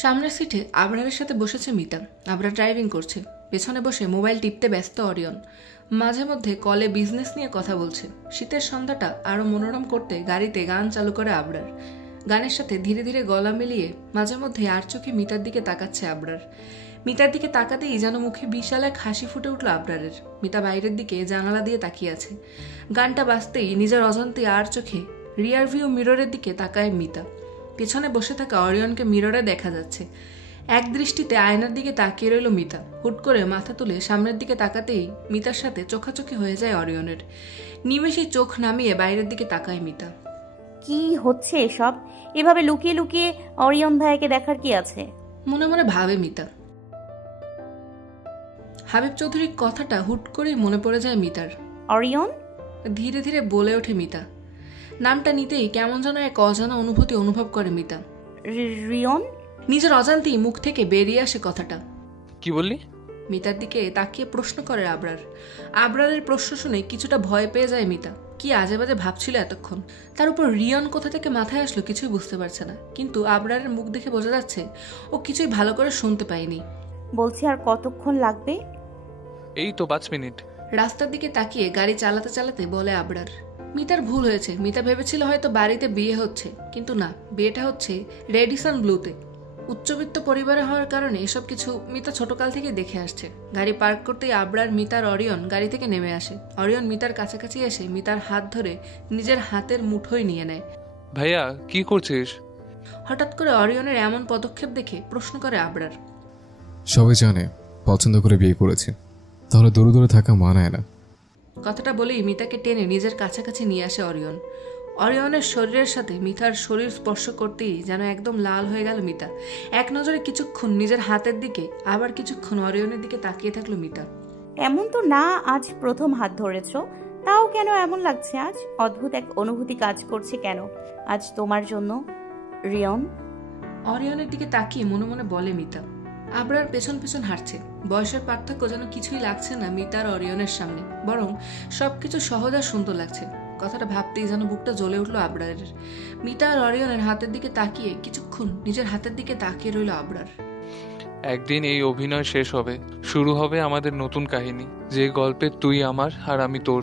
সামনের সিটে আবরারের সাথে বসেছে মিতা। আবরার ড্রাইভিং করছে, পেছনে বসে মোবাইল টিপতে ব্যস্ত অরিয়ন। মাঝে মধ্যে কলে বিজনেস নিয়ে কথা বলছে। শীতের সন্ধ্যাটা আরো মনোরম করতে গাড়িতে গান চালু করে আবরার। গানের সাথে ধীরে ধীরে গলা মিলিয়ে মাঝে মধ্যে আর চোখে মিতার দিকে তাকাচ্ছে আবরার। মিতার দিকে তাকাতেই যেন মুখে বিশাল এক হাসি ফুটে উঠল আবরারের। মিতা বাইরের দিকে জানালা দিয়ে তাকিয়ে আছে। গানটা বাজতেই নিজের অজান্তে আর চোখে রিয়ার ভিউ মিররের দিকে তাকায় মিতা। পেছনে বসে থাকা অরিয়নকে মিররে দেখা যাচ্ছে। এক দৃষ্টিতে আয়নার দিকে তাকিয়ে রইল মিতা। হুট করে মাথা তুলে সামনের দিকে তাকাতেই মিতার সাথে চোখাচোখি হয়ে যায় অরিয়নের। নিমেষেই চোখ নামিয়ে বাইরের দিকে তাকায় মিতা। কি হচ্ছে এসব? এভাবে লুকিয়ে লুকিয়ে অরিয়ন ভাইয়াকে দেখার কি আছে? মনে মনে ভাবে মিতা। হাবিব চৌধুরীর কথাটা হুট করেই মনে পড়ে যায় মিতার। অরিয়ন? ধীরে ধীরে বলে ওঠে মিতা। নামটা নিতেই কেমন যেন এক অজানা অনুভূতি অনুভব করে মিতা। রিয়ন? নিজের অজান্তেই মুখ থেকে বেরিয়ে আসে কথাটা। কি বললি? মিতার দিকে তাকিয়ে প্রশ্ন করে আবরার। আবরারের প্রশ্ন শুনে কিছুটা ভয় পেয়ে যায় মিতা। কি আজে বাজে ভাবছিল এতক্ষণ। তার উপর রিয়ন কোথা থেকে মাথায় আসলো কিছুই বুঝতে পারছে না, কিন্তু আবরারের মুখ দেখে বোঝা যাচ্ছে ও কিছুই ভালো করে শুনতে পায়নি। বলছি আর কতক্ষণ লাগবে? এই তো 5 মিনিট। রাস্তার দিকে তাকিয়ে গাড়ি চালাতে চালাতে বলে আবরার। মিতার ভুল হয়েছে। মিতা ভেবেছিল হয়তো বাড়িতে বিয়ে হচ্ছে, কিন্তু না, বিয়েটা হচ্ছে রেডিসন ব্লুতে। উচ্চবিত্ত পরিবারে হওয়ার কারণে এসব কিছু মিতা ছোটকাল থেকে দেখে আসছে। গাড়ি পার্ক করতেই আবরার, মিতার অরিয়ন গাড়ি থেকে নেমে আসে। অরিয়ন মিতার কাছাকাছি এসে মিতার হাত ধরে নিজের হাতের মুঠোয় নিয়ে নেয়। ভাইয়া কি করছিস? হঠাৎ করে অরিয়নের এমন পদক্ষেপ দেখে প্রশ্ন করে আবরার। সবাই জানে পছন্দ করে বিয়ে করেছে, তাহলে দূরে দূরে থাকা মানায় না। কথাটা বলেই মিতাকে টেনে নিজের কাছাকাছি নিয়ে আসে অরিয়ন। অরিয়নের শরীরের সাথে মিতার শরীর স্পর্শ করতেই যেন একদম লাল হয়ে গেল মিতা। এক নজরে কিছুক্ষণ নিজের হাতের দিকে, আবার কিছুক্ষণ অরিয়নের দিকে তাকিয়ে থাকলো মিতা। এমন তো না আজ প্রথম হাত ধরেছো, তাও কেন এমন লাগছে আজ? অদ্ভুত এক অনুভূতি কাজ করছে কেন আজ তোমার জন্য রিয়ন? অরিয়নের দিকে তাকিয়ে মনে মনে বলে মিতা। আবরার পেছন পেছন হাঁটছে। বয়সের পার্থক্য যেন কিছুই লাগছে না মিতার অরিয়নের সামনে, বরং সবকিছু সহজ আর সুন্দর লাগছে। কথাটা ভাবতেই যেন বুকটা জ্বলে উঠলো আবরারের। মিতা আর অরিয়নের হাতের দিকে তাকিয়ে কিছুক্ষণ নিজের হাতের দিকে তাকিয়ে রইল আবরার। একদিন এই অভিনয় শেষ হবে, শুরু হবে আমাদের নতুন কাহিনী, যে গল্পে তুই আমার আর আমি তোর।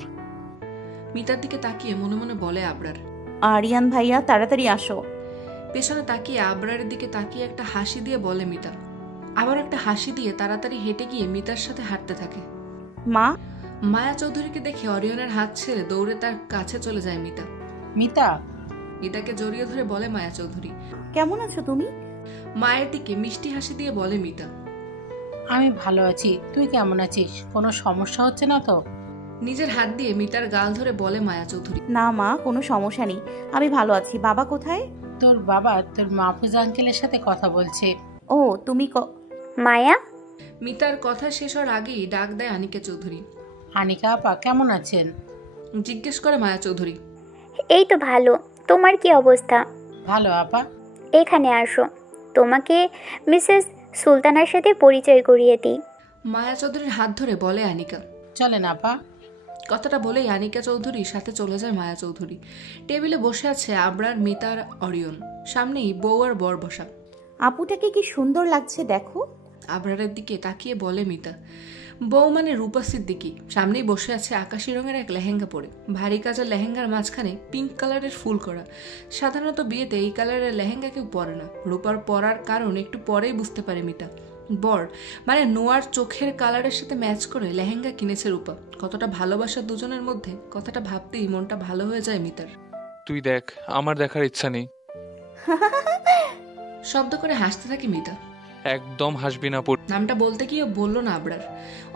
মিতার দিকে তাকিয়ে মনে মনে বলে আবরার। আরিয়ান ভাইয়া তাড়াতাড়ি আসো। পেছনে তাকিয়ে আবরারের দিকে তাকিয়ে একটা হাসি দিয়ে বলে মিতা। আবার একটা হাসি দিয়ে তাড়াতাড়ি হেঁটে গিয়ে মিতার সাথে হাঁটতে থাকে। মা? মায়া চৌধুরীকে দেখে অরিয়নের হাত ছেড়ে দৌড়ে তার কাছে চলে যায় মিতা। মিতা? মিতাকে জড়িয়ে ধরে বলে মায়া চৌধুরী। কেমন আছো তুমি? মায়ের দিকে মিষ্টি হাসি দিয়ে বলে মিতা। আমি ভালো আছি, তুই কেমন আছিস? কোনো সমস্যা হচ্ছে না তো? নিজের হাত দিয়ে মিতার গাল ধরে বলে মায়া চৌধুরী। না মা, কোনো সমস্যা নেই, আমি ভালো আছি। বাবা কোথায়? তোর বাবা তোর মাহফুজ আঙ্কেলের সাথে কথা বলছে। ও তুমি মায়া? মিতার কথা শেষ হওয়ার আগেই ডাক দেয় আনিকা চৌধুরী। আনিকা আপা কেমন আছেন? জিজ্ঞেস করে মায়া চৌধুরী। এই তো ভালো, তোমার কি অবস্থা? ভালো আপা। এখানে আসো, তোমাকে মিসেস সুলতানার সাথে পরিচয় করিয়ে দিই। মায়া চৌধুরীর হাত ধরে বলে আনিকা। চলেন আপা। কথাটা বলেই আনিকা চৌধুরীর সাথে চলে যায় মায়া চৌধুরী। টেবিলে বসে আছে আবরার, মিতার, অরিয়ন। সামনেই বউ আর বর বসা। আপুটাকে কি সুন্দর লাগছে দেখো। আবরারের দিকে তাকিয়ে বলে মিতা। বউ মানে রূপা সিদ্দিকী সামনেই বসে আছে আকাশি রঙের এক লেহেঙ্গা পরে। ভারী কাজের লেহেঙ্গার মাঝখানে পিঙ্ক কালারের ফুল করা। সাধারণত বিয়েতে এই কালারের লেহেঙ্গা কেউ পরে না। রূপার পরার কারণ একটু পরেই বুঝতে পারে মিতা। বর মানে নোয়ার চোখের কালারের সাথে ম্যাচ করে লেহেঙ্গা কিনেছে রূপা। কতটা ভালোবাসা দুজনের মধ্যে, কথাটা ভাবতেই মনটা ভালো হয়ে যায় মিতার। তুই দেখ, আমার দেখার ইচ্ছা নেই। শব্দ করে হাসতে থাকে মিতা। একদম হাসবি না। নামটা বলতে গিয়ে বলল না আবরার।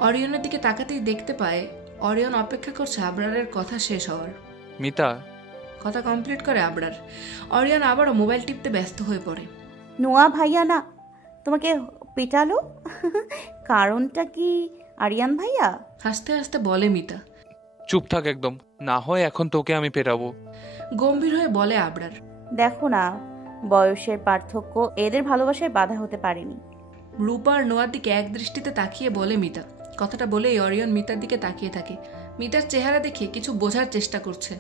অরিয়নের দিকে তাকাতেই দেখতে পায় অরিয়ন অপেক্ষা করছে আবরারের কথা শেষ হওয়ার। মিতা। কথা কমপ্লিট করে আবরার। অরিয়ন আবারও মোবাইল টিপতে ব্যস্ত হয়ে পড়ে। নোয়া ভাইয়া না তোমাকে পেটালো? কারণটা কি আরিয়ান ভাইয়া? হাসতে হাসতে বলে মিতা। চুপ থাক একদম, না হয় এখন তোকে আমি পেটাবো। গম্ভীর হয়ে বলে আবরার। দেখো না, বয়সের পার্থক্য এদের ভালোবাসায় বাধা হতে পারেনি। রূপার নোয়ার দিকে এক দৃষ্টিতে তাকিয়ে বলে মিতা। কথাটা বলেই অরিয়ন মিতার দিকে তাকিয়ে থাকে। মিতার চেহারা দেখে কিছু বোঝার চেষ্টা করছে।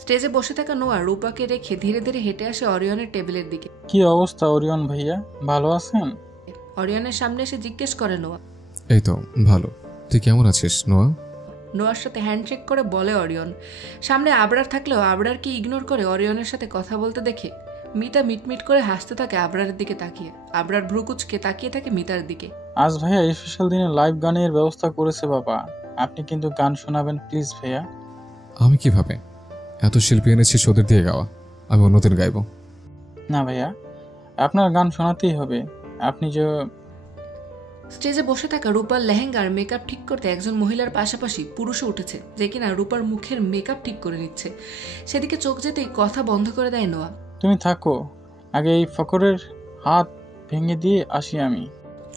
স্টেজে বসে থাকা নোয়া রূপাকে রেখে ধীরে ধীরে হেঁটে আসে অরিয়নের টেবিলের দিকে। কি অবস্থা অরিয়ন ভাইয়া, ভালো আছেন? অরিয়নের সামনে এসে জিজ্ঞেস করে নোয়া। এই তো ভালো, তুই কেমন আছিস নোয়া? নোয়ার সাথে হ্যান্ডশেক করে বলে অরিয়ন। সামনে আবরার থাকলেও আবরারকে ইগনোর করে অরিয়নের সাথে কথা বলতে দেখে মিতা মিটমিট করে হাসতে থাকে আবরারের দিকে তাকিয়ে। আবরার ভ্রুকুচকে তাকিয়ে থাকে মিতার দিকে। আজ ভাইয়া স্পেশাল দিনে লাইভ গানের ব্যবস্থা করেছে বাবা, আপনি কিন্তু গান শোনাবেন প্লিজ ভাইয়া। আমি কিভাবে? এত শিল্পী এনেছিস ওদের দিয়ে গাওয়া, আমি অন্যদের গাইব? না ভাইয়া, আপনার গান শোনাতেই হবে। আপনি যে স্টেজে বসে থাকা রূপার লেহেঙ্গার মেকআপ ঠিক করতে একজন মহিলার পাশাপাশি পুরুষও উঠেছে, যে কিনা রূপার মুখের মেকআপ ঠিক করে নিচ্ছে। সেদিকে চোখ যেতেই কথা বন্ধ করে দেয় নোয়া। তুমি থাকো, আগে এই ফকরের হাত ভেঙে দিয়ে আসি আমি।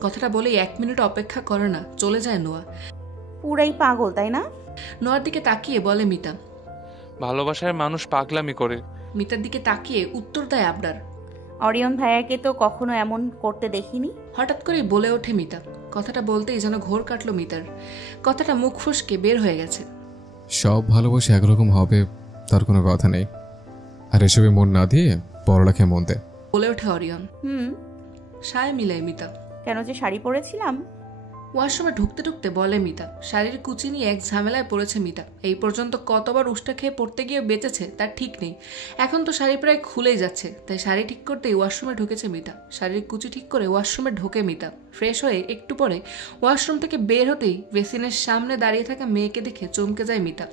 কথাটা বলেই 1 মিনিট অপেক্ষা করে না, চলে যায় নোয়া। পুরাই পাগল তাই না? নোয়ার দিকে তাকিয়ে বলে মিতা। ভালোবাসায় মানুষ পাগলামি করে। মিতার দিকে তাকিয়ে উত্তর দেয় আবরার। অরিয়ন ভাইয়াকে তো কখনো এমন করতে দেখিনি। হঠাৎ করেই বলে ওঠে মিতা। কথাটা বলতেই যেন ঘোর কাটলো মিতার। কথাটা মুখ ফসকে বের হয়ে গেছে। সব ভালোবাসা একরকম হবে তার কোনো কথা নেই, আর এসবে মন না দিয়ে পড়ালেখায় মন দে, বলে ওঠে অরিয়ন। সায় মিলায় মিতা। কেন যে শাড়ি পরেছিলাম। ওয়াশরুমে ঢুকতে ঢুকতে বলে মিতা। শাড়ির কুচি নিয়ে এক ঝামেলায় পড়েছে মিতা। এই পর্যন্ত কতবার উষ্টা খেয়ে পড়তে গিয়ে বেঁচেছে তার ঠিক নেই। এখন তো শাড়ি প্রায় খুলেই যাচ্ছে, তাই শাড়ি ঠিক করতেই ওয়াশরুমে ঢুকেছে মিতা। শাড়ির কুচি ঠিক করে ওয়াশরুমে ঢোকে মিতা। ফ্রেশ হয়ে একটু পরে ওয়াশরুম থেকে বের হতেই বেসিনের সামনে দাঁড়িয়ে থাকা মেয়েকে দেখে চমকে যায় মিতা।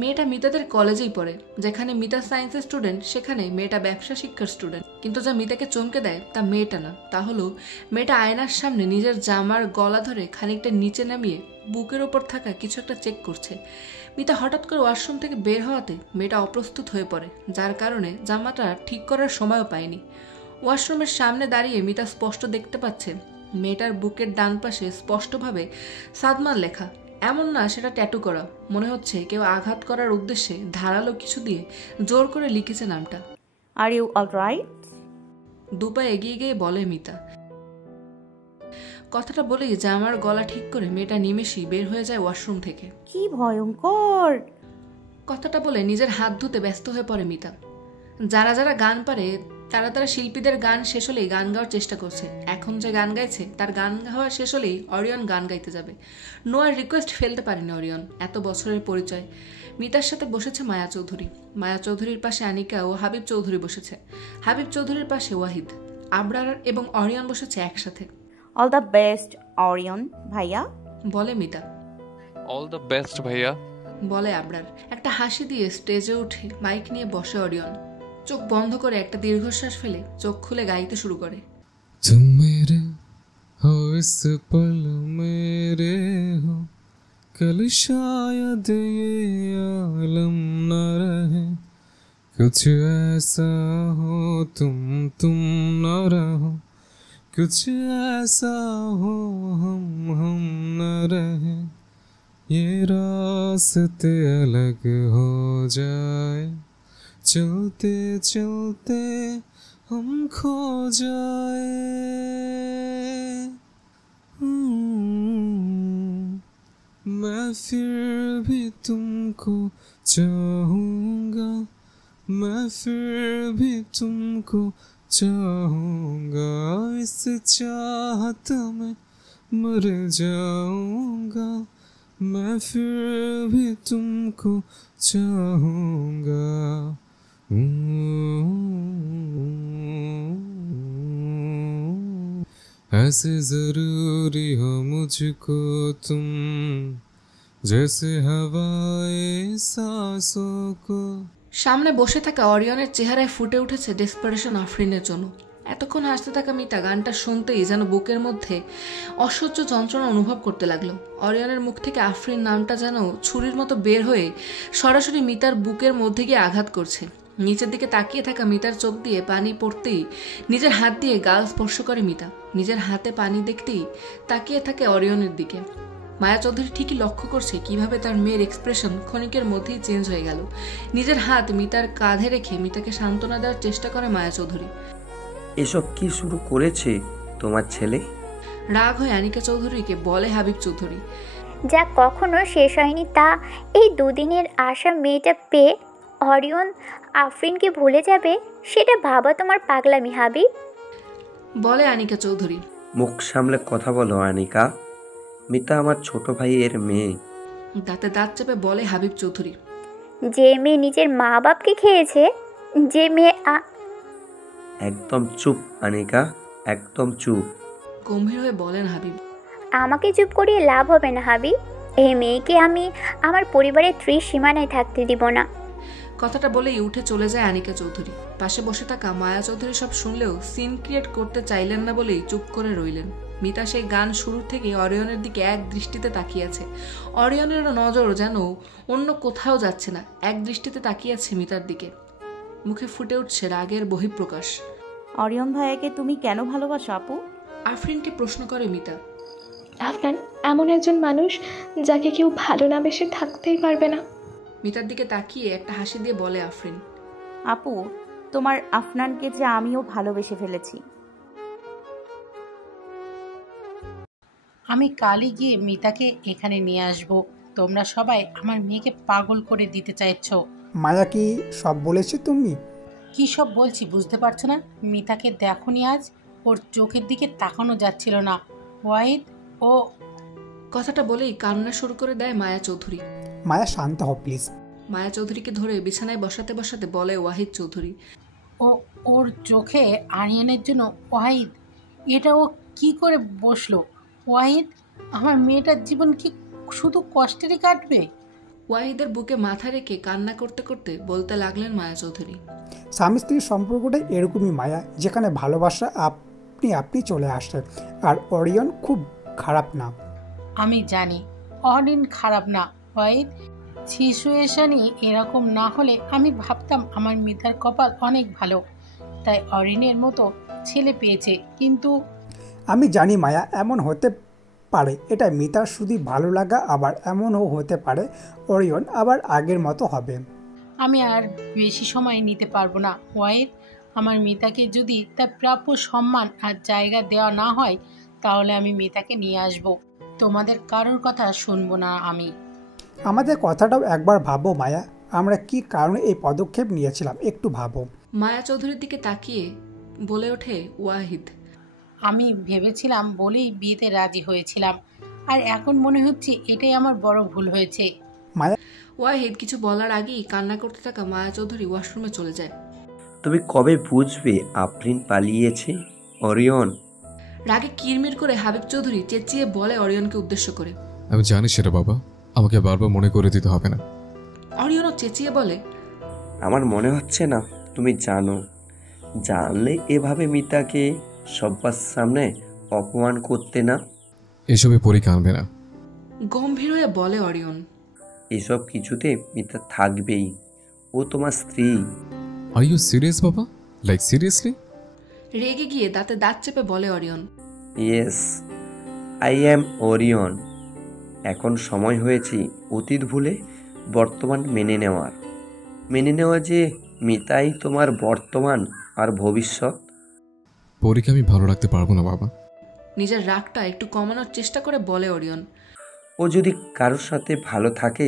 মেয়েটা মিতাদের কলেজেই পড়ে। যেখানে মিতা সায়েন্সের স্টুডেন্ট, সেখানে মেয়েটা ব্যবসা শিক্ষার স্টুডেন্ট। কিন্তু যা মিতাকে চমকে দেয় তা মেয়েটা না, তা হলো মেয়েটা আয়নার সামনে নিজের জামার গলা ধরে খানিকটা নিচে নামিয়ে বুকের ওপর থাকা কিছু একটা চেক করছে। মিতা হঠাৎ করে ওয়াশরুম থেকে বের হওয়াতে মেয়েটা অপ্রস্তুত হয়ে পড়ে, যার কারণে জামাটা ঠিক করার সময়ও পায়নি। ওয়াশরুমের সামনে দাঁড়িয়ে মিতা স্পষ্ট দেখতে পাচ্ছে মেয়েটার বুকের ডান পাশে স্পষ্টভাবে সাদমান লেখা। এমন না সেটা ট্যাটু করা, মনে হচ্ছে কেউ আঘাত করার উদ্দেশ্যে ধারালো কিছু দিয়ে জোর করে লিখেছে নামটা। Are you alright? দুপা এগিয়ে গিয়ে বলে মিতা। কথাটা বলেই জামার গলা ঠিক করে মেয়েটা নিমেষেই বের হয়ে যায় ওয়াশরুম থেকে। কি ভয়ঙ্কর! কথাটা বলে নিজের হাত ধুতে ব্যস্ত হয়ে পড়ে মিতা। যারা যারা গান পারে তারা তারা শিল্পীদের গান শেষ হলেই গান গাওয়ার চেষ্টা করছে। এখন যে গান গাইছে তার গান গাওয়া শেষ হলেই অরিয়ন গান গাইতে যাবে। নোয়ার রিকোয়েস্ট ফেলতে পারেনি অরিয়ন, এত বছরের পরিচয়। মিতার সাথে বসেছে মায়া চৌধুরী। মায়া চৌধুরীর পাশে আনিকা ও হাবিব চৌধুরী বসেছে। হাবিব চৌধুরীর পাশে ওয়াহিদ। আবরার এবং অরিয়ন বসেছে একসাথে। অল দ্য বেস্ট অরিয়ন ভাইয়া, বলে মিতা। অল দ্য বেস্ট ভাইয়া, বলে আবরার। একটা হাসি দিয়ে স্টেজে উঠে মাইক নিয়ে বসে অরিয়ন। চোখ বন্ধ করে একটা দীর্ঘশ্বাস ফেলে চোখ খুলে গাইতে শুরু করে। तुम मेरे हो इस पल मेरे हो, कल शायद ये आलम न रहे, कुछ ऐसा हो तुम न रहो, कुछ ऐसा हो हम न रहे, ये रास्ते अलग हो जाए, चलते चलते हम खो जाए, मैं फिर भी तुमको चाहूँगा, मैं फिर भी तुमको चाहूँगा, इस चाहत में मर जाऊँगा, मैं फिर भी तुमको चाहूँगा। ऐसे जरूरी हो मुझको तुम, जैसे हवाए सांसों को। সামনে বসে থাকা অরিয়নের চেহারায় ফুটে উঠেছে ডেসপারেশন আফরিনের জন্য। এতক্ষণ হাসতে থাকা মিতা গানটা শুনতেই যেন বুকের মধ্যে অসহ্য যন্ত্রণা অনুভব করতে লাগলো। অরিয়নের মুখ থেকে আফরিন নামটা যেন ছুরির মতো বের হয়ে সরাসরি মিতার বুকের মধ্যে গিয়ে আঘাত করছে। নিচের দিকে তাকিয়ে থাকা মিতার চোখ দিয়ে পানি পড়তেই নিজের হাত দিয়ে গাল স্পর্শ করে মিতা। নিজের হাতে পানি দেখতেই তাকিয়ে থাকে অরিয়নের দিকে। মায়া চৌধুরী ঠিকই লক্ষ্য করছে কিভাবে তার মেয়ের এক্সপ্রেশন ক্ষণিকের মধ্যেই চেঞ্জ হয়ে গেল। নিজের হাত মিতার কাঁধে রেখে মিতাকে সান্ত্বনা দেওয়ার চেষ্টা করে মায়া চৌধুরী। এসব কি শুরু করেছে তোমার ছেলে? রাগ হয়ে আনিকা চৌধুরীকে বলে হাবিব চৌধুরী। যা কখনো শেষ হয়নি তা এই দুদিনের আশা মেয়েটা পেয়ে অরিয়ন আফরিনকে ভুলে যাবে সেটা ভাবা তোমার পাগলামি হাবিব। বলে আনিকা চৌধুরী। মুখ সামলে কথা বলো আনিকা, মিতা আমার ছোট ভাইয়ের মেয়ে। দাঁতে দাঁত চেপে বলে হাবিব চৌধুরী। যে মেয়ে নিজের মা বাপকে খেয়েছে, যে মেয়ে একদম চুপ আনিকা, একদম চুপ। গম্ভীর হয়ে বলেন হাবিব। আমাকে চুপ করিয়ে লাভ হবে না হাবিব। এই মেয়েকে আমি আমার পরিবারের ত্রিসীমানায় থাকতে দিব না। কথাটা বলেই উঠে চলে যায় আনিকা চৌধুরী। পাশে বসে থাকা মায়া চৌধুরী সব শুনলেও সিন ক্রিয়েট করতে চাইলেন না বলেই চুপ করে রইলেন। মিতা সেই গান শুরু থেকে অরিয়নের দিকে এক দৃষ্টিতে তাকিয়ে আছে। অরিয়নেরও নজর যেন অন্য কোথাও যাচ্ছে না, এক দৃষ্টিতে তাকিয়ে আছে মিতার দিকে। মুখে ফুটে উঠছে রাগের বহিঃপ্রকাশ। অরিয়ন ভাইয়াকে তুমি কেন ভালোবাসো আপু? আফরিনকে প্রশ্ন করে মিতা। আফনান এমন একজন মানুষ যাকে কেউ ভালো না বেসে থাকতেই পারবে না। মিতার দিকে তাকিয়ে একটা হাসি দিয়ে বলে আফরিন। আপু, তোমার আফনানকে যে আমিও ভালোবেসে ফেলেছি। আমি কালই গিয়ে মিতাকে এখানে নিয়ে আসব। তোমরা সবাই আমার মেয়েকে পাগল করে দিতে চাইছ। মায়া কি সব বলেছে তুমি? কি সব বলছি বুঝতে পারছো না? মিতাকে দেখোনি আজ? ওর চোখের দিকে তাকানো যাচ্ছিল না। ওয়াহিদ ও কথাটা বলেই কান্না শুরু করে দেয় মায়া চৌধুরী। মায়া শান্ত হও প্লিজ। মায়া চৌধুরীকে ধরে বিছানায় বসাতে বসাতে বলে ওয়াহিদ চৌধুরী। ওর চোখে আরিয়ানের জন্য ওয়াহিদ, এটা ও কি করে বসলো? ওয়াহিদ, আমার মেয়েটার জীবন কি শুধু কষ্টেরই কাটবে? ওয়াহিদের বুকে মাথা রেখে কান্না করতে করতে বলতে লাগলেন মায়া চৌধুরী। স্বামী স্ত্রীর সম্পর্কটা এরকমই মায়া, যেখানে ভালোবাসা আপনি আপনি চলে আসে। আর অরিয়ন খুব খারাপ না। আমি জানি অরিয়ন খারাপ না ওয়াহিদ। সিচুয়েশনই এরকম না হলে আমি ভাবতাম আমার মিতার কপাল অনেক ভালো, তাই অরিয়নের মতো ছেলে পেয়েছে। কিন্তু আমি জানি মায়া এমন হতে পারে, এটা মিতার শুধু ভালো লাগা, আবার এমনও হতে পারে অরিয়ন আবার আগের মতো হবে। আমি আর বেশি সময় নিতে পারবো না ওয়াহিদ। আমার মিতাকে যদি তার প্রাপ্য সম্মান আর জায়গা দেওয়া না হয় তাহলে আমি মিতাকে নিয়ে আসব। তোমাদের কারোর কথা শুনবো না আমি। আমাদের কথাটাও একবার ভাবো মায়া, আমরা কি কারণে এই পদক্ষেপ নিয়েছিলাম একটু ভাবো। মায়া চৌধুরীর দিকে তাকিয়ে বলে ওঠে ওয়াহিদ। আমি ভেবেছিলাম বলেই বিয়েতে রাজি হয়েছিলাম, আর এখন মনে হচ্ছে এটাই আমার বড় ভুল হয়েছে। মায়া ওয়াহিদ কিছু বলার আগেই কান্না করতে থাকা মায়া চৌধুরী ওয়াশরুমে চলে যায়। তুমি কবে বুঝবে আফরিন পালিয়েছে? অরিয়ন রাগে কিরমির করে হাবিব চৌধুরী চেঁচিয়ে বলে অরিয়নকে উদ্দেশ্য করে। আমি জানি সেটা বাবা, আমাকে বারবার মনে করে দিতে হবে না। অরিয়নও চেঁচিয়ে বলে। আমার মনে হচ্ছে না তুমি জানো, জানলে এভাবে মিতাকে সবার সামনে অপমান করতে না। এসবে পরি কানবে না। গম্ভীর হয়ে বলে অরিয়ন। এসব কিছুতে মিতা থাকবেই, ও তোমার স্ত্রী। আর ইউ সিরিয়াস বাবা? Like seriously? রেগে গিয়ে দাঁতে দাঁত চেপে বলে Orion. Yes, I am Orion. এখন সময় হয়েছে অতীত ভুলে বর্তমান মেনে নেওয়া যে মিতাই তোমার বর্তমান আর ভবিষ্যৎ। পরীকে আমি ভালো রাখতে পারবো না বাবা। নিজের রাগটা একটু কমানোর চেষ্টা করে বলে অরিয়ন। ও যদি কারোর সাথে ভালো থাকে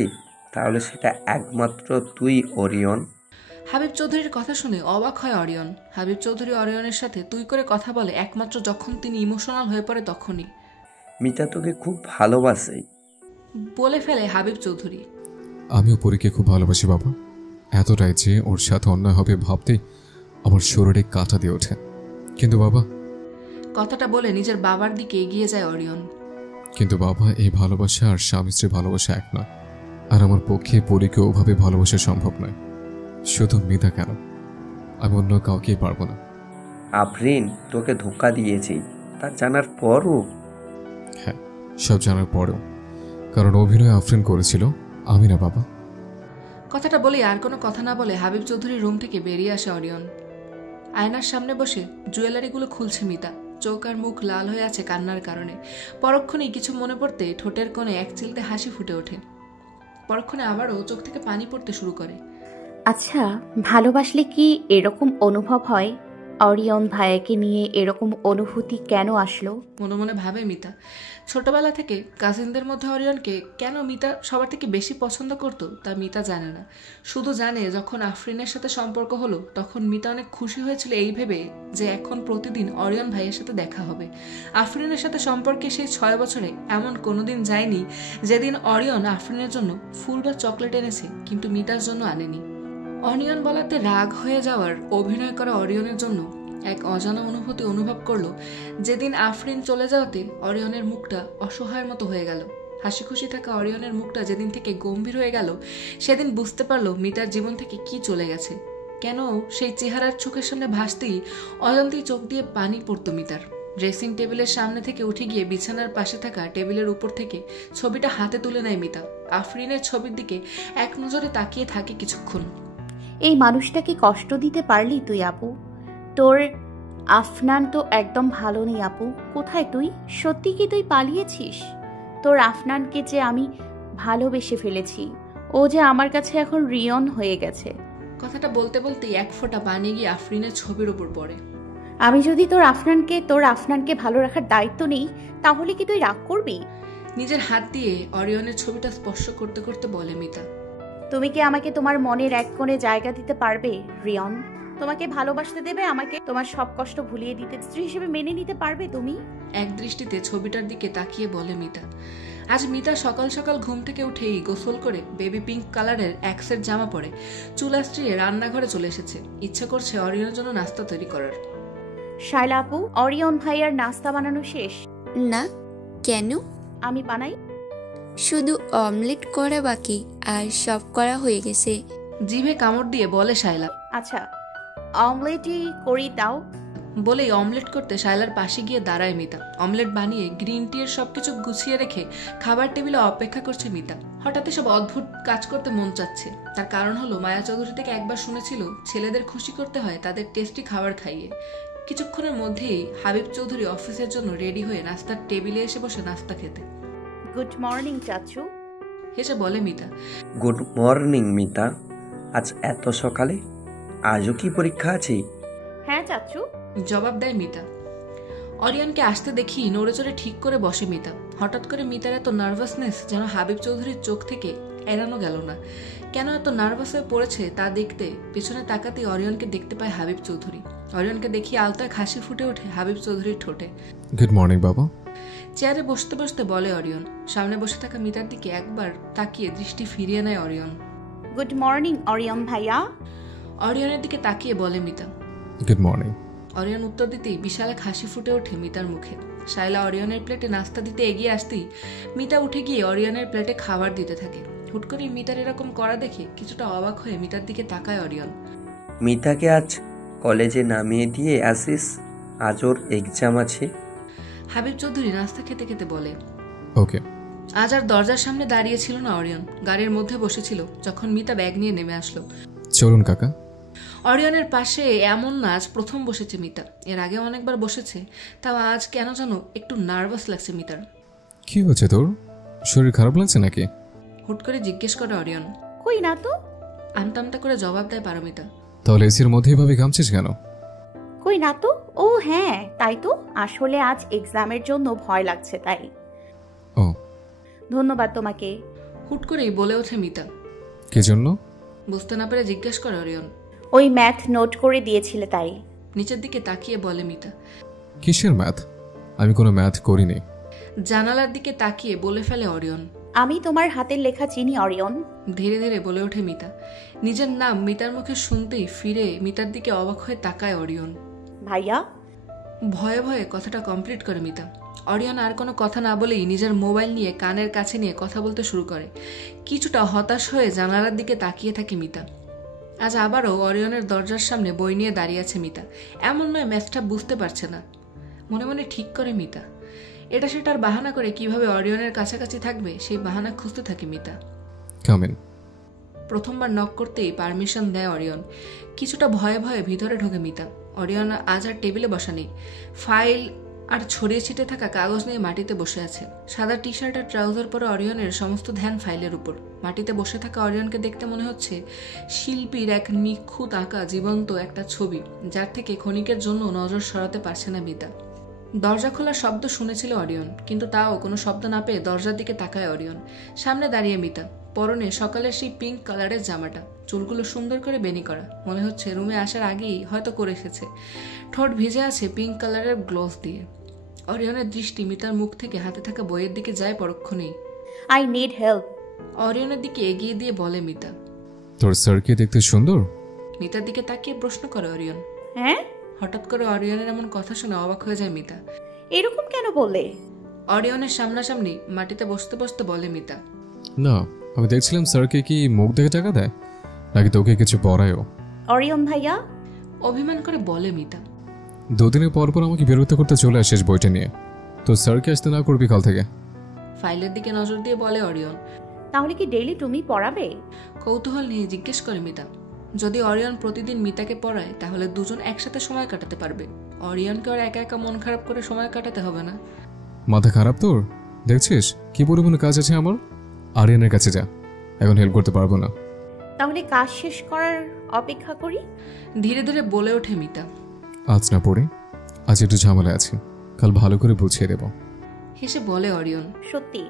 তাহলে সেটা একমাত্র তুই অরিয়ন। হাবিব চৌধুরীর কথা শুনে অবাক হয় অরিয়ন। হাবিব চৌধুরী অরিয়নের সাথে তুই করে কথা বলে একমাত্র যখন তিনি ইমোশনাল হয়ে পড়ে তখনই। মিতা তোকে খুব ভালোবাসে বলে ফেলে হাবিব চৌধুরী। আমিও পরীকে খুব ভালোবাসি বাবা, এতটাই যে ওর সাথে অন্যায় হবে ভাবতে আমার শরীরে কাঁটা দিয়ে ওঠে। কিন্তু বাবা, কথাটা বলে নিজের বাবার দিকে এগিয়ে যায় অরিয়ন। কিন্তু বাবা, এই ভালোবাসা আর স্বামী স্ত্রী ভালোবাসা এক নয়, আর আমার পক্ষে পরীকে ওভাবে ভালোবাসা সম্ভব নয়। শুধু মিতা কেন, আমি অন্য কাউকেই পারবো না। আফরিন তোকে ধোঁকা দিয়েছে তা জানার পরও? হ্যাঁ, সব জানার পরেও, কারণ অভিনয় আফরিন করেছিল, আমি না বাবা। কথাটা বলেই আর কোনো কথা না বলে হাবিব চৌধুরীর রুম থেকে বেরিয়ে আসে অরিয়ন। আয়নার সামনে বসে জুয়েলারিগুলো খুলছে মিতা। চোখ আর মুখ লাল হয়ে আছে কান্নার কারণে। পরক্ষণেই কিছু মনে পড়তে ঠোঁটের কোণে এক চিলতে হাসি ফুটে ওঠে। পরক্ষণে আবারও চোখ থেকে পানি পড়তে শুরু করে। আচ্ছা, ভালোবাসলে কি এরকম অনুভব হয়? হ্যাঁ, অরিয়ন ভাইয়াকে নিয়ে এরকম অনুভূতি কেন আসলো? মনে মনে ভাবে মিতা। ছোটবেলা থেকে কাজিনদের মধ্যে অরিয়নকে কেন মিতা সবার থেকে বেশি পছন্দ করতো তা মিতা জানে না। শুধু জানে যখন আফরিনের সাথে সম্পর্ক হলো তখন মিতা অনেক খুশি হয়েছিল এই ভেবে যে এখন প্রতিদিন অরিয়ন ভাইয়ের সাথে দেখা হবে। আফরিনের সাথে সম্পর্কে সেই 6 বছরে এমন কোনোদিন যায়নি যেদিন অরিয়ন আফরিনের জন্য ফুল বা চকলেট এনেছে কিন্তু মিতার জন্য আনেনি। অনিয়ন বলাতে রাগ হয়ে যাওয়ার অভিনয় করা অরিয়নের জন্য এক অজানা অনুভূতি অনুভব করলো যেদিন আফরিন চলে যাওয়াতে অরিয়নের মুখটা অসহায়ের মতো হয়ে গেল। হাসি খুশি থাকা অরিয়নের মুখটা যেদিন থেকে গম্ভীর হয়ে গেল সেদিন বুঝতে পারলো মিতার জীবন থেকে কি চলে গেছে। কেন সেই চেহারার চোখের সামনে ভাসতেই অজান্তেই চোখ দিয়ে পানি পড়তো মিতার। ড্রেসিং টেবিলের সামনে থেকে উঠে গিয়ে বিছানার পাশে থাকা টেবিলের উপর থেকে ছবিটা হাতে তুলে নেয় মিতা। আফরিনের ছবির দিকে এক নজরে তাকিয়ে থাকে কিছুক্ষণ। এই মানুষটাকে কষ্ট দিতে পারলি তুই আপু? তোর আফনান তো একদম ভালো নেই আপু। কোথায় তুই? সত্যি কি তুই পালিয়েছিস? তোর আফনানকে যে আমি ভালোবেসে ফেলেছি, ও যে আমার কাছে এখন রিয়ন হয়ে গেছে। কথাটা বলতে বলতে এক ফোঁটা পানি গিয়ে আফরিনের ছবির উপর পড়ে। আমি যদি তোর আফনানকে ভালো রাখার দায়িত্ব নেই তাহলে কি তুই রাগ করবি? নিজের হাত দিয়ে অরিয়নের ছবিটা স্পর্শ করতে করতে বলে মিতা। তুমি কি আমাকে তোমার মনের এক কোণে জায়গা দিতে পারবে রিয়ন? তোমাকে ভালোবাসতে দেবে? আমাকে তোমার সব কষ্ট ভুলিয়ে দিতে স্ত্রী হিসেবে মেনে নিতে পারবে তুমি? এক দৃষ্টিতে ছবিটার দিকে তাকিয়ে বলে মিতা। আজ মিতা সকাল সকাল ঘুম থেকে উঠেই গোসল করে বেবি পিঙ্ক কালারের এক সেট জামা পরে চুল আঁচড়িয়ে রান্নাঘরে চলে এসেছে। ইচ্ছা করছে অরিয়নের জন্য নাস্তা তৈরি করার। শায়লা আপু, অরিয়ন ভাইয়ার নাস্তা বানানো শেষ? না। কেন? আমি বানাই। শুধু অমলেট করা বাকি, আর সব করা হয়ে গেছে। জিভে কামড় দিয়ে বলে শায়লা। আচ্ছা, অমলেটই করি দাও। বলেই অমলেট করতে শায়লার পাশে গিয়ে দাঁড়ায় মিতা। অমলেট বানিয়ে গ্রিন টি এর সবকিছু গুছিয়ে রেখে খাবার টেবিলে অপেক্ষা করছে মিতা। হঠাৎ সব অদ্ভুত কাজ করতে মন চাচ্ছে। তার কারণ হলো মায়া চৌধুরী থেকে একবার শুনেছিল ছেলেদের খুশি করতে হয় তাদের টেস্টি খাবার খাইয়ে। কিছুক্ষণের মধ্যেই হাবিব চৌধুরী অফিসের জন্য রেডি হয়ে নাস্তার টেবিলে এসে বসে নাস্তা খেতে। গুড মর্নিং চাচু, হেসে বলে মিতা। গুড মর্নিং মিতা, আজ এত সকালে? আজও কি পরীক্ষা আছে? হ্যাঁ চাচু, জবাব দেয় মিতা। অরিয়নকে আসতে দেখি নড়েচড়ে ঠিক করে বসে মিতা। হঠাৎ করে মিতার এত নার্ভাসনেস যেন হাবিব চৌধুরীর চোখ থেকে এড়ানো গেল না। কেন এত নার্ভাস হয়ে পড়েছে তা দেখতে পিছনে তাকাতেই অরিয়নকে দেখতে পায় হাবিব চৌধুরী। অরিয়নকে দেখি আলতায় হাসি ফুটে ওঠে হাবিব চৌধুরীর ঠোঁটে। গুড মর্নিং বাবা। চেয়ারে বসতে বসতে বলে অরিয়ন। সামনে বসে থাকা মিতার দিকে একবার তাকিয়ে দৃষ্টি ফিরিয়ে নেয় অরিয়ন। গুড মর্নিং অরিয়ন ভাইয়া। অরিয়নের দিকে তাকিয়ে বলে মিতা। Good morning. অরিয়ন উত্তর দিতেই বিশাল এক হাসি ফুটে ওঠে মিতার মুখে। শায়লা অরিয়নের প্লেটে নাস্তা দিতে এগিয়ে আসতেই মিতা উঠে গিয়ে অরিয়নের প্লেটে খাবার দিতে থাকে। হুট করে মিতার এরকম করা দেখে কিছুটা অবাক হয়ে মিতার দিকে তাকায় অরিয়ন। মিতাকে আজ কলেজে নামিয়ে দিয়ে আসিস, আজ ওর এক্সাম আছে। হাবিব চৌধুরী নাস্তা খেতে খেতে বলে। ওকে। আজ আর দরজার সামনে দাঁড়িয়ে ছিল না অরিয়ন, গাড়ির মধ্যে বসেছিল যখন মিতা ব্যাগ নিয়ে নেমে আসলো। চলুন কাকা। অরিয়নের পাশে এমন না আজ প্রথম বসেছে মিতা। এর আগে অনেকবার বসেছে, তাও আজ কেন যেন একটু নার্ভাস লাগছে মিতার। কি হচ্ছে তোর? শরীর খারাপ লাগছে নাকি? হুট করে জিজ্ঞেস করে অরিয়ন। কই না তো। আমতা আমতা করে জবাব দেয় পারমিতা। তাহলে এসির মধ্যে এভাবে ঘামছিস কেন? কই না তো। ও হ্যাঁ, তাই তো, আসলে আজ এক্সামের জন্য ভয় লাগছে তাই। ও ধন্যবাদ তোমাকে। হুট করেই বলে ওঠে মিতা। কি জন্য? বুঝতে না পেরে জিজ্ঞেস করে অরিয়ন। ওই ম্যাথ নোট করে দিয়েছিলে তাই। নিচের দিকে তাকিয়ে বলে মিতা। কিসের ম্যাথ? আমি কোনো ম্যাথ করিনি। জানালার দিকে তাকিয়ে বলে ফেলে অরিয়ন। আমি তোমার হাতের লেখা চিনি অরিয়ন। ধীরে ধীরে বলে ওঠে মিতা। নিজের নাম মিতার মুখে শুনতেই ফিরে মিতার দিকে অবাক হয়ে তাকায় অরিয়ন। ভাইয়া। ভয়ে ভয়ে কথাটা কমপ্লিট করে মিতা। অরিয়ন আর কোনো কথা না বলেই নিজের মোবাইল নিয়ে কানের কাছে নিয়ে কথা বলতে শুরু করে। কিছুটা হতাশ হয়ে জানালার দিকে তাকিয়ে থাকে মিতা। আজ আবারও অরিয়নের দরজার সামনে বই নিয়ে দাঁড়িয়ে আছে মিতা। এমন নয় ম্যাথটা বুঝতে পারছে না, মনে মনে ঠিক করে মিতা। এটা সেটার বাহানা করে কিভাবে অরিয়নের কাছাকাছি থাকবে সেই বাহানা খুঁজতে থাকে মিতা। প্রথমবার নক করতেই পারমিশন দেয় অরিয়ন। কিছুটা ভয়ে ভয়ে ভিতরে ঢোকে মিতা। অরিয়ন আজ আর টেবিলে বসা নেই, ফাইল আর ছড়িয়ে ছিটে থাকা কাগজ নিয়ে মাটিতে বসে আছে। সাদা টি শার্ট আর ট্রাউজার পরে অরিয়নের সমস্ত ধ্যান ফাইলের উপর। মাটিতে বসে থাকা অরিয়নকে দেখতে মনে হচ্ছে শিল্পীর এক নিখুঁত আঁকা জীবন্ত একটা ছবি, যার থেকে ক্ষণিকের জন্য নজর সরাতে পারছে না মিতা। দরজা খোলার শব্দ শুনেছিল অরিয়ন, কিন্তু তাও কোনো শব্দ না পেয়ে দরজার দিকে তাকায় অরিয়ন। সামনে দাঁড়িয়ে মিতা, পরনে সকালের সেই পিঙ্ক কালারের জামাটা, চুলগুলো সুন্দর করে বেনি করা, মনে হচ্ছে রুমে আসার আগেই হয়তো করে এসেছে। ঠোঁট ভিজে আছে পিঙ্ক কালারের গ্লোভস দিয়ে। অরিয়নের দৃষ্টি মিতার মুখ থেকে হাতে থাকা বইয়ের দিকে যায় পরক্ষণেই। I need help. অরিয়নের দিকে এগিয়ে দিয়ে বলে মিতা। তোর স্যারকে দেখতে সুন্দর? মিতার দিকে তাকিয়ে প্রশ্ন করে অরিয়ন। হ্যাঁ? হঠাৎ করে অরিয়নের এমন কথা শুনে অবাক হয়ে যায় মিতা। এরকম কেন বললে? অরিয়নের সামনাসামনি মাটিতে বসতে বসতে বলে মিতা। না, আমি দেখছিলাম স্যারকে কি মুখ দেখে টাকা দেয় নাকি তোকে কিছু পড়ায়ও। অরিয়ন ভাইয়া, অভিমান করে বলে মিতা। দুদিনের পর পর আমাকে বিরক্ত করতে চলে আসিস বইটা নিয়ে। তো স্যারকে আসতে না করবি কাল থেকে। ফাইলের দিকে নজর দিয়ে বলে অরিয়ন। তাহলে কি ডেইলি তুমি পড়াবে? কৌতূহল নিয়ে জিজ্ঞেস করে মিতা। যদি অরিয়ন প্রতিদিন মিতাকে পড়ায় তাহলে দুজন একসাথে সময় কাটাতে পারবে। অরিয়নকে ওর একা একা মন খারাপ করে সময় কাটাতে হবে না। মাথা খারাপ তোর? দেখছিস কি পরিমাণে কাজ আছে আমার। আরিয়ানের কাছে যা, এখন হেল্প করতে পারবো না। তাহলে কাজ শেষ করার অপেক্ষা করি। ধীরে ধীরে বলে ওঠে মিতা। আজ না পড়ে, আজ একটু ঝামেলা আছে, কাল ভালো করে বুঝিয়ে দেব। হেসে বলে অরিয়ন। সত্যি?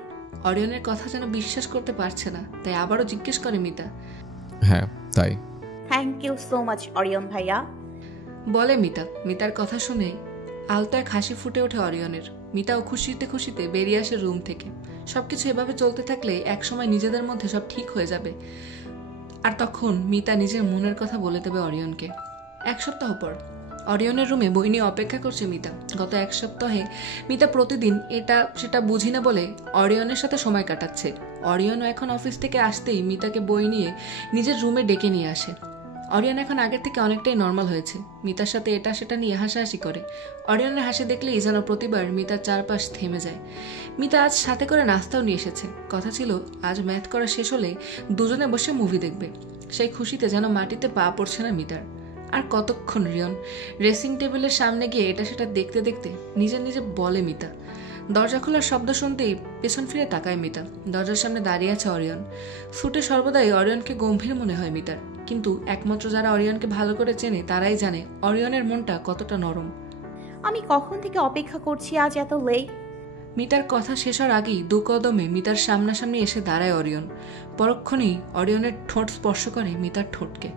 অরিয়নের কথা যেন বিশ্বাস করতে পারছে না, তাই আবারও জিজ্ঞেস করে মিতা। হ্যাঁ তাই। Thank you so much Orion ভাইয়া, বলে মিতা। মিতার কথা শুনে আলতো এক হাসি ফুটে ওঠে অরিয়নের। মিতাও খুশিতে খুশিতে বেরিয়ে আসে রুম থেকে। সবকিছু এভাবে চলতে থাকলে একসময় নিজেদের মধ্যে সব ঠিক হয়ে যাবে, আর তখন মিতা নিজের মনের কথা বলে দেবে অরিয়নকে। এক সপ্তাহ পর অরিয়নের রুমে বই নিয়ে অপেক্ষা করছে মিতা। গত এক সপ্তাহে মিতা প্রতিদিন এটা সেটা বুঝি না বলে অরিয়নের সাথে সময় কাটাচ্ছে। অরিয়নও এখন অফিস থেকে আসতেই মিতাকে বই নিয়ে নিজের রুমে ডেকে নিয়ে আসে। অরিয়ন এখন আগের থেকে অনেকটাই নর্মাল হয়েছে। মিতার সাথে এটা সেটা নিয়ে হাসাহাসি করে। অরিয়নের হাসি দেখলেই যেন প্রতিবার মিতার চারপাশ থেমে যায়। মিতা আজ সাথে করে নাস্তাও নিয়ে এসেছে। কথা ছিল আজ ম্যাথ করা শেষ হলে দুজনে বসে মুভি দেখবে। সেই খুশিতে যেন মাটিতে পা পড়ছে না মিতার। আর কতক্ষণ রিয়ন ড্রেসিং টেবিলের সামনে গিয়ে এটা সেটা দেখতে দেখতে নিজে নিজে বলে মিতা। দরজা খোলার শব্দ শুনতেই পেছন ফিরে তাকায় মিতা। দরজার সামনে দাঁড়িয়ে আছে অরিয়ন। ছুটে সর্বদাই অরিয়নকে গম্ভীর মনে হয় মিতার, কিন্তু একমাত্র যারা অরিয়নকে ভালো করে চেনে তারাই জানে অরিয়নের মনটা কতটা নরম। আমি কখন থেকে অপেক্ষা করছি আজ এত লেট। মিতার কথা শেষ হওয়ার আগেই দু কদমে মিতার সামনাসামনি এসে দাঁড়ায় অরিয়ন। পরক্ষণেই অরিয়নের ঠোঁট স্পর্শ করে মিতার ঠোঁটকে।